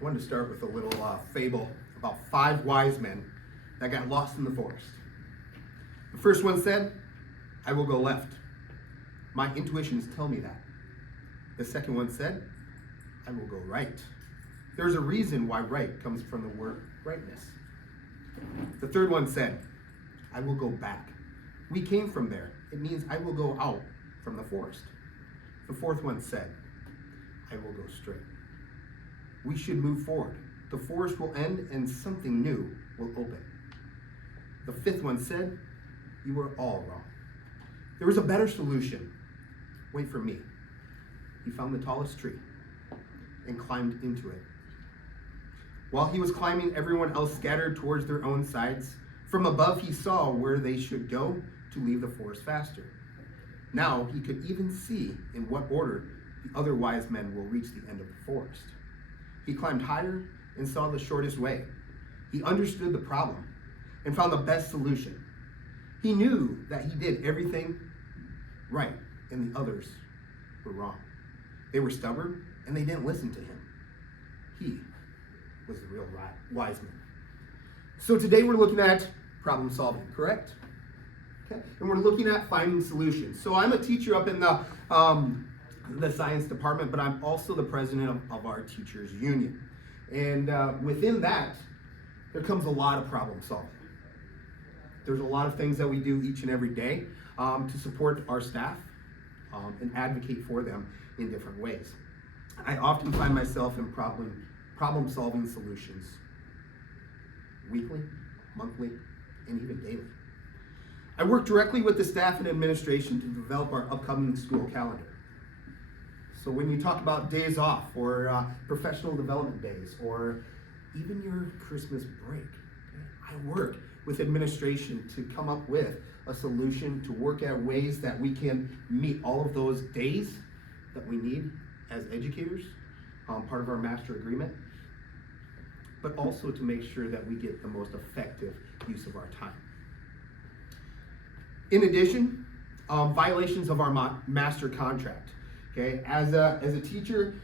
I wanted to start with a little fable about 5 wise men that got lost in the forest. The first one said, "I will go left. My intuitions tell me that." The second one said, "I will go right. There's a reason why right comes from the word rightness." The third one said, "I will go back. We came from there. It means I will go out from the forest." The fourth one said, "I will go straight. We should move forward. The forest will end and something new will open." The fifth one said, "You were all wrong. There was a better solution. Wait for me." He found the tallest tree and climbed into it. While he was climbing, everyone else scattered towards their own sides. From above, he saw where they should go to leave the forest faster. Now he could even see in what order the other wise men will reach the end of the forest. He climbed higher and saw the shortest way. He understood the problem and found the best solution. He knew that he did everything right and the others were wrong. They were stubborn and they didn't listen to him. He was the real wise man. So today we're looking at problem solving, correct? Okay. And we're looking at finding solutions. So I'm a teacher up in the science department, but I'm also the president of our teachers union. And within that, there comes a lot of problem solving. There's a lot of things that we do each and every day to support our staff and advocate for them in different ways. I often find myself in problem solving solutions weekly, monthly, and even daily. I work directly with the staff and administration to develop our upcoming school calendar. So when you talk about days off or professional development days or even your Christmas break, I work with administration to come up with a solution to work at ways that we can meet all of those days that we need as educators, part of our master agreement, but also to make sure that we get the most effective use of our time. In addition, violations of our master contract. Okay, as a teacher,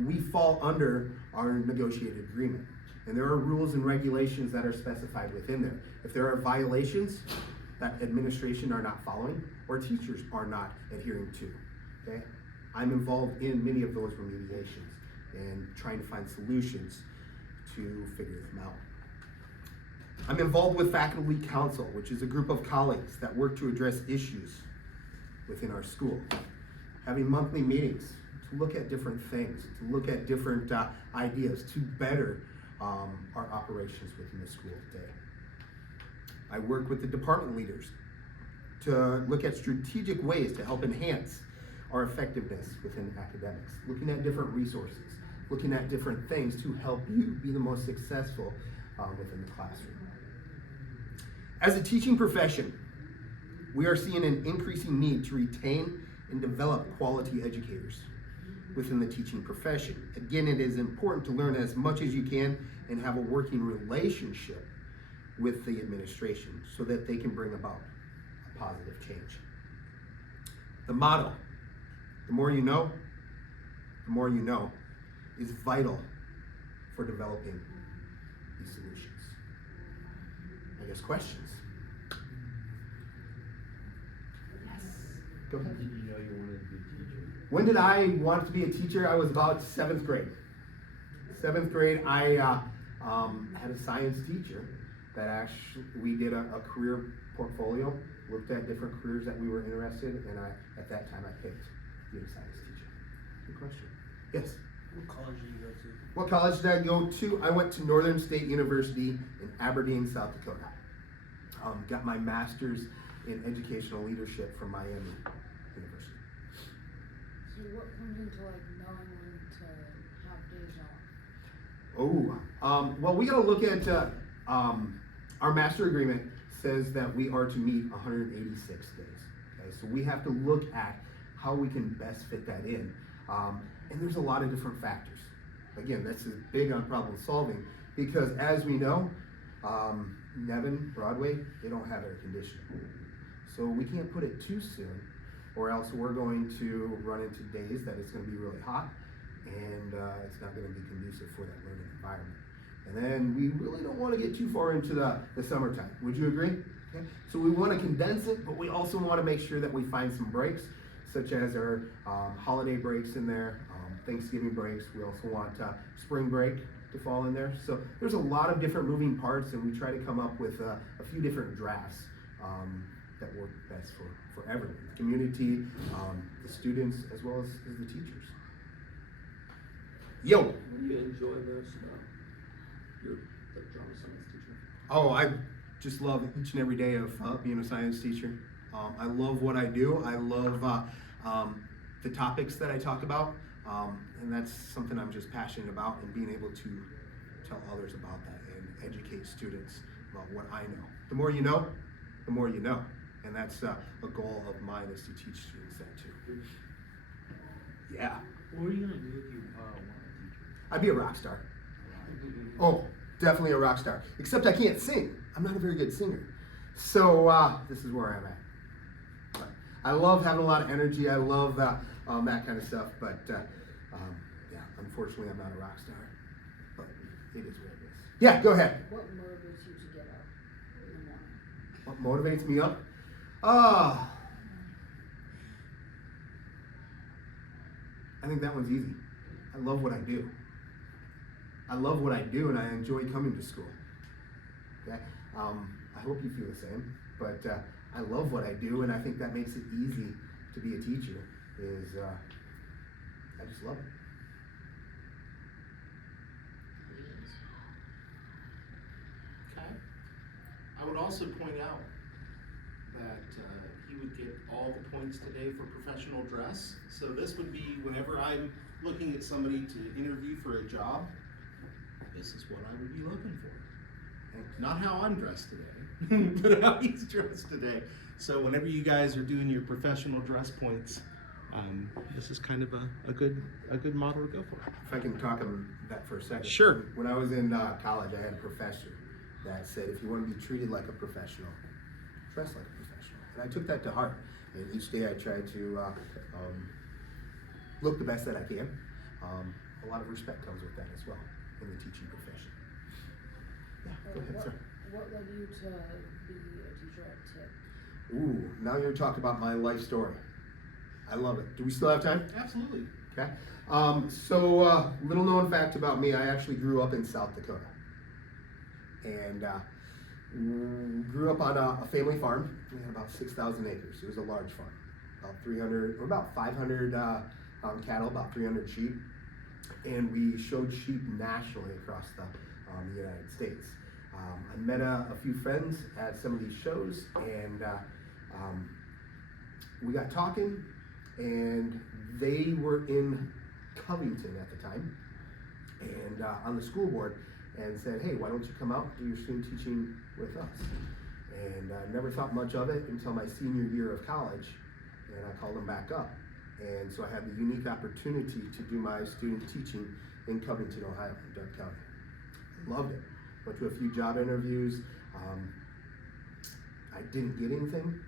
we fall under our negotiated agreement, and there are rules and regulations that are specified within there. If there are violations that administration are not following or teachers are not adhering to, okay, I'm involved in many of those remediations and trying to find solutions to figure them out. I'm involved with Faculty Council, which is a group of colleagues that work to address issues within our school. Having monthly meetings to look at different things, to look at different ideas to better our operations within the school today. I work with the department leaders to look at strategic ways to help enhance our effectiveness within academics, looking at different resources, looking at different things to help you be the most successful within the classroom. As a teaching profession, we are seeing an increasing need to retain and develop quality educators within the teaching profession. Again, it is important to learn as much as you can and have a working relationship with the administration so that they can bring about a positive change. The motto, "The more you know, the more you know," is vital for developing these solutions. I guess questions? Yes. Go ahead. When did you know you wanted to be a teacher? When did I want to be a teacher? I was about 7th grade. 7th grade, I had a science teacher that actually, we did a career portfolio, looked at different careers that we were interested in, and at that time I picked being a science teacher. Good question. Yes? What college did you go to? What college did I go to? I went to Northern State University in Aberdeen, South Dakota. Got my master's in educational leadership from Miami University. So what comes into knowing when to have days off? Well, we got to look at our master agreement says that we are to meet 186 days. Okay, so we have to look at how we can best fit that in. And there's a lot of different factors. Again, this is big on problem solving because as we know, Nevin, Broadway, they don't have air conditioning. So we can't put it too soon or else we're going to run into days that it's going to be really hot and it's not going to be conducive for that learning environment. And then we really don't want to get too far into the summertime. Would you agree? Okay. So we want to condense it, but we also want to make sure that we find some breaks, such as our holiday breaks in there, Thanksgiving breaks. We also want spring break to fall in there. So there's a lot of different moving parts, and we try to come up with a few different drafts that work best for everyone, the community, the students, as well as the teachers. Yo! What do you enjoy most about your drama science teacher? Oh, I just love each and every day of being a science teacher. I love what I do. I love the topics that I talk about, and that's something I'm just passionate about, and being able to tell others about that and educate students about what I know. The more you know, the more you know, and that's a goal of mine, is to teach students that too. Yeah, What were you gonna do if you weren't a teacher? I'd be a rock star. Oh, definitely a rock star. Except I can't sing. I'm not a very good singer. So this is where I'm at. But I love having a lot of energy. I love that kind of stuff. But yeah, unfortunately, I'm not a rock star. But it is what it is. Yeah, go ahead. What motivates you to get up in the morning? What motivates me up? I think that one's easy. I love what I do. I love what I do, and I enjoy coming to school. Okay? I hope you feel the same, but I love what I do, and I think that makes it easy to be a teacher, is I just love it. Okay. I would also point out that he would get all the points today for professional dress. So this would be whenever I'm looking at somebody to interview for a job, this is what I would be looking for. And not how I'm dressed today, but how he's dressed today. So whenever you guys are doing your professional dress points, this is kind of a good model to go for. If I can talk on that for a second. Sure. When I was in college, I had a professor that said, if you want to be treated like a professional, dress like a professional. And I took that to heart. And each day I tried to look the best that I can. A lot of respect comes with that as well in the teaching profession. Yeah, go ahead, sir. What led you to be a teacher at TIP? Ooh, now you're talking about my life story. I love it. Do we still have time? Absolutely. Okay. So little known fact about me, I actually grew up in South Dakota. And grew up on a family farm. We had about 6,000 acres. It was a large farm. About 300, or about 500 cattle, about 300 sheep. And we showed sheep nationally across the United States. I met a few friends at some of these shows, and we got talking, and they were in Covington at the time, and on the school board, and said, hey, why don't you come out and do your student teaching with us? And I never thought much of it until my senior year of college, and I called them back up. And so I had the unique opportunity to do my student teaching in Covington, Ohio, in Dart County. Loved it. Went to a few job interviews. I didn't get anything.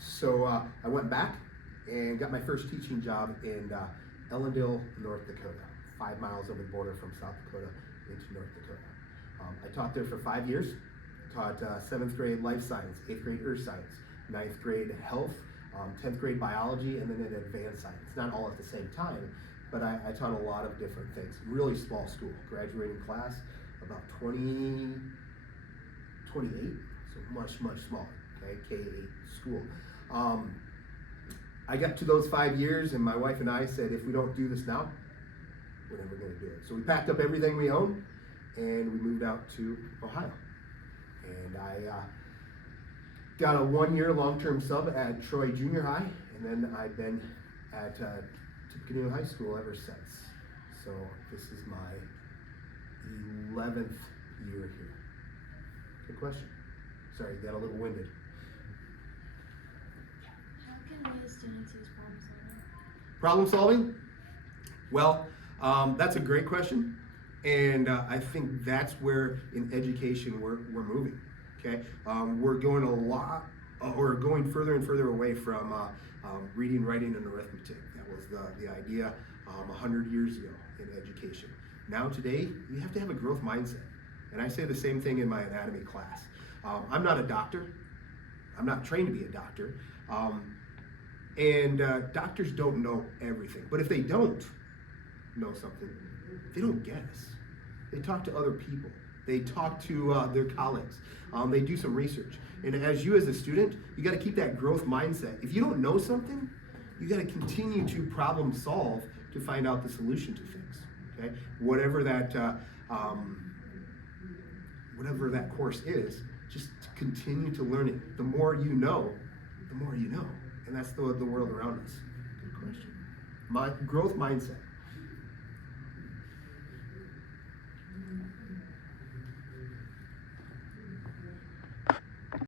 So I went back and got my first teaching job in Ellendale, North Dakota, 5 miles over the border from South Dakota into North Dakota. I taught there for 5 years. Taught 7th grade life science, 8th grade earth science, 9th grade health, 10th grade biology, and then an advanced science. Not all at the same time, but I taught a lot of different things. Really small school, graduating class, about 28, so much smaller, okay, K-8 school. I got to those 5 years, and my wife and I said, if we don't do this now, we're never gonna do it. So we packed up everything we owned, and we moved out to Ohio. And I got a 1-year long-term sub at Troy Junior High, and then I've been at Tippecanoe High School ever since. So this is my 11th year here. Good question. Sorry, got a little winded. How can we as students use problem solving? Problem solving? Well, that's a great question. And I think that's where in education we're moving. Okay, we're going or going further and further away from reading, writing, and arithmetic. That was the idea 100 years ago in education. Now today, you have to have a growth mindset. And I say the same thing in my anatomy class. I'm not a doctor. I'm not trained to be a doctor. Doctors don't know everything. But if they don't know something, they don't guess. They talk to other people. They talk to their colleagues. They do some research. And as you as a student, you got to keep that growth mindset. If you don't know something, you got to continue to problem solve to find out the solution to things. Okay, whatever that course is, just continue to learn it. The more you know, the more you know, and that's the world around us. Good question. My growth mindset.